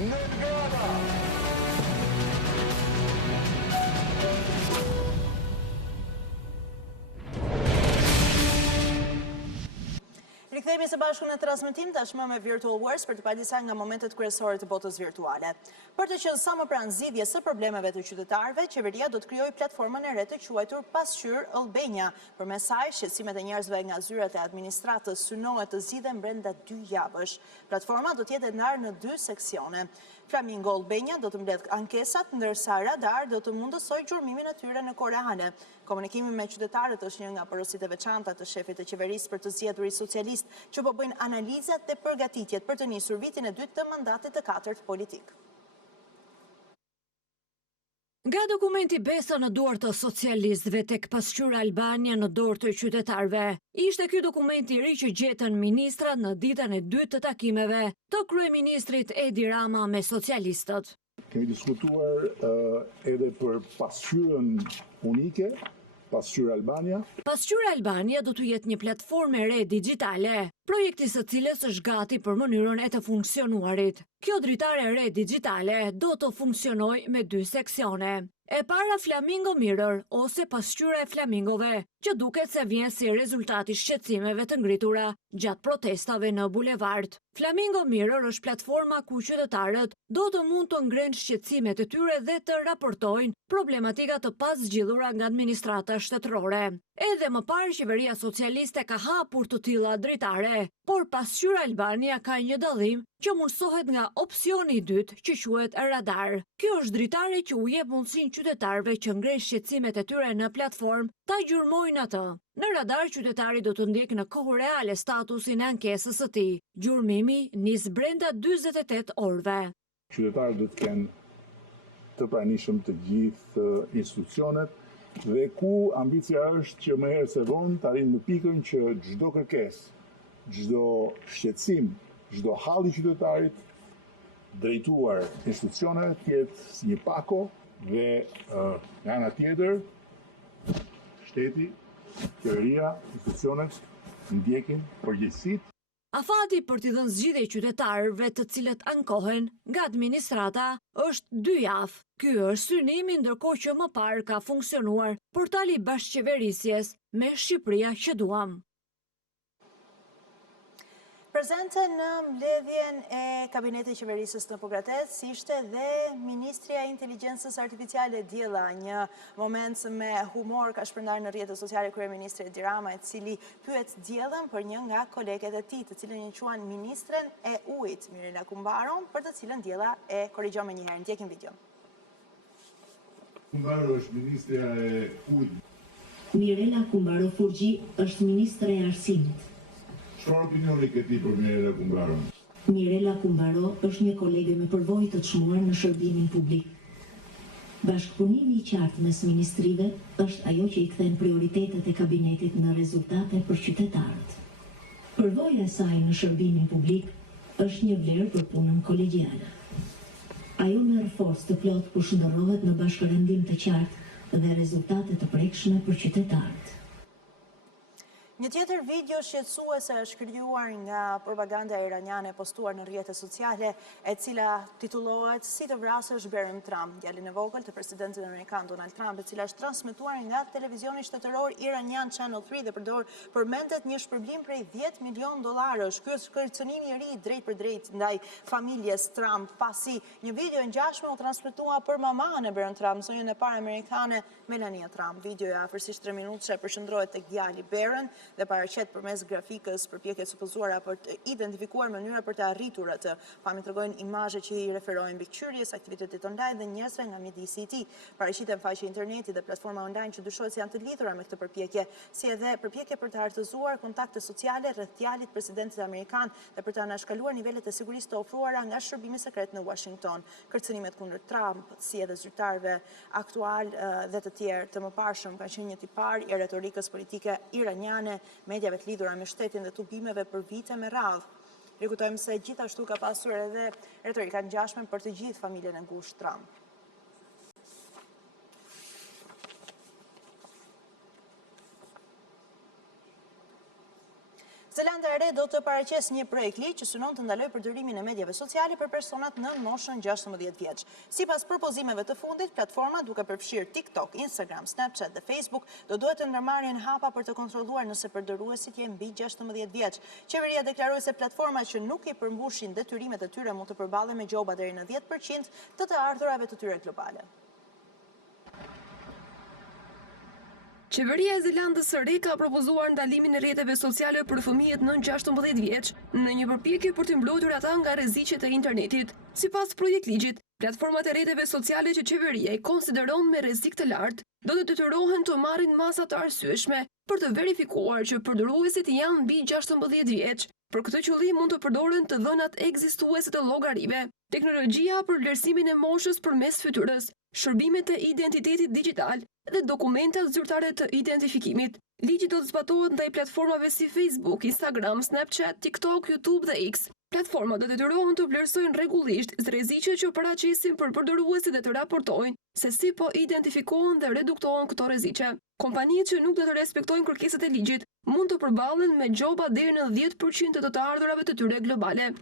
në Gana. Rikthehemi së bashku në transmetim tashmë me Virtual Wars për të parë disa nga momentet kryesore të botës virtuale. Për të qenë sa më pranë zgjidhjes së problemeve të qytetarëve, qeveria do të krijojë platformën e re të quajtur Pasqyrë Albania. Përmes saj, shqetësimet e njerëzve nga zyrat e administratës synohet të zgjidhen brenda 2 javësh. Platforma do të jetë ndarë në 2 seksione. Flamingo Albania do të mbledh ankesat, ndërsa Radar do të mundësojë gjurmimin e tyre në koreane. Komunikimi me qytetarët është një nga porositë e veçanta të shefit të qeverisë për të zgjedhurit socialist që po bëjnë analizat dhe përgatitjet për të nisur vitin e 2 të mandatit të 4 politik. Nga dokumenti Besa në dorë të socialistëve tek Pasqyra Albania në dorë të qytetarëve, ishte ky dokumenti i ri që gjetën ministrat në ditën e 2 të takimeve të kryeministrit Edi Rama me socialistët. Kemi diskutuar edhe për pasqyrën unike, Pasqyra Albania. Pasqyra Albania do të jetë një platformë e re digjitale, projekti së cilës është gati për mënyrën e të funksionuarit. Kjo dritare e re digjitale do të funksionojë me 2 seksione. E para Flamingo Mirror ose pasqyra e flamingove, që duket se vjen si rezultati shqetësimeve të ngritura gjatë protestave në bulevard. Flamingo Mirror është platforma ku qytetarët do të mund të ngrenë shqetësimet e tyre dhe të raportojnë problematika të pazgjidhura nga administrata shtetërore. Edhe më parë qeveria socialiste ka hapur të tilla dritare, por Pasqyra Albania ka një dallim që mundsohet nga opsioni i dytë që quhet Radar. Kjo është dritare që u jep mundësinë qytetarëve që ngrenë shqetësimet e tyre në platformë ta gjurmojnë atë. Në Radar qytetari do të ndjek në kohë reale statusin e ankesës së tij. Gjurmimi nis brenda 48 orëve. Qytetarët do të kenë të pranishëm të gjithë institucionet dhe ku ambicia është që më herë se vonë të arrijnë në pikën që çdo kërkesë, çdo shqetësim, çdo hall i qytetarit drejtuar institucioneve të jetë si një pako dhe nga ana tjetër shteti, qeveria, institucionet ndjekin përgjegjësitë. Afati për t'i dhënë zgjidhje qytetarëve të cilët ankohen nga administrata është 2 javë. Ky është synimi, ndërkohë që më parë ka funksionuar portali bashkëqeverisjes me Shqipëria që duam. Prezente në mbledhjen e kabinetit qeverisës në Pogratec ishte dhe Ministria e Inteligjencës Artificiale Diella, një moment me humor ka shpërndarë në rrjetet sociale kryeministri Edi Rama, i cili pyet Diellën për një nga koleget e tij, të cilën i quajnë ministren e ujit, Mirela Kumbaron, për të cilën Diella e korrigjon më një herë. Ndjekim videon. Kumbaro është ministrja e ujit. Mirela Kumbaro Furgji është ministre e arsimit. Çfarë opinioni ke ti për Mirela Kumbaro? Mirela Kumbaro është një kolege me përvojë të çmuar në shërbimin publik. Bashkëpunimi i qartë mes ministrive është ajo që i kthen prioritetet e kabinetit në rezultate për qytetarët. Përvoja e saj në shërbimin publik është një vlerë për punën kolegjiale. Ajo merr forcë të plotë kur shndërrohet në bashkërendim të qartë dhe rezultate të prekshme për qytetarët. Një tjetër video shqetësuese është krijuar nga propaganda iraniane postuar në rrjetet sociale, e cila titullohet "Si të vrasësh Barron Trump", djalin e vogël të presidentit amerikan Donald Trump, e cila është transmetuar nga televizioni shtetëror iranian Channel 3 dhe përmendet një shpërblim prej $10 milion. Ky është kërcënimi i ri drejt për drejt ndaj familjes Trump, pasi një video e ngjashme u transmetua për mamën e Barron Trump, zonjën e parë amerikane Melania Trump. Videoja afërsisht 3 minutëshe përqendrohet tek djali Barron dhe paraqet përmes grafikës përpjekje supozuara për të identifikuar mënyra për të arritur atë. Pamjet tregojnë imazhe që i referojnë mbikëqyrjes, aktivitetit online dhe njerëzve nga mjedisi i tij. Paraqiten faqe interneti dhe platforma online që dyshohet se janë të lidhura me këtë përpjekje, si edhe përpjekje për të hartëzuar kontakte sociale rreth djalit presidentit amerikan dhe për të anashkaluar nivelet e sigurisë të ofruara nga shërbimi sekret në Washington. Kërcënimet kundër Trump, si edhe zyrtarëve aktual dhe të tjerë të mëparshëm kanë qenë një tipar i retorikës politike iraniane, mediave të lidhura me shtetin dhe tubimeve për vite me radhë. Rikujtojmë se gjithashtu ka pasur edhe retorika ngjashme për të gjithë familjen e ngushtë Trump. Zelanda e re do të paraqes një projekt ligj që synon të ndalojë përdorimin e mediave sociale për personat në moshën 16 vjeç. Sipas propozimeve të fundit, platforma duke përfshirë TikTok, Instagram, Snapchat dhe Facebook do duhet të ndërmarrin hapa për të kontrolluar nëse përdoruesit janë mbi 16 vjeç. Qeveria deklaroi se platformat që nuk i përmbushin detyrimet e tyre mund të përballen me gjoba deri në 10% të ardhurave të tyre globale. Qeveria e Zelandës së Re ka propozuar ndalimin e rrjeteve sociale për fëmijët nën 16 vjeç në një përpjekje për të mbrojtur ata nga rreziqet e internetit. Sipas projektligjit, platformat e rrjeteve sociale që qeveria i konsideron me rrezik të lartë do të detyrohen të marrin masa të arsyeshme për të verifikuar që përdoruesit janë mbi 16 vjeç. Për këtë qëllim mund të përdoren të dhënat ekzistuese të llogarive, teknologjia për vlerësimin e moshës përmes fytyrës, shërbimet e identitetit digjital dhe dokumentat zyrtare të identifikimit. Ligji do të zbatohet ndaj platformave si Facebook, Instagram, Snapchat, TikTok, YouTube dhe X. Platformat do detyrohen të vlerësojnë rregullisht rreziqet që paraqesin për përdoruesit dhe të raportojnë se si po identifikohen dhe reduktohen këto rreziqe. Kompanitë që nuk do të respektojnë kërkesat e ligjit mund të përballen me gjoba deri në 10% të ardhurave të tyre globale.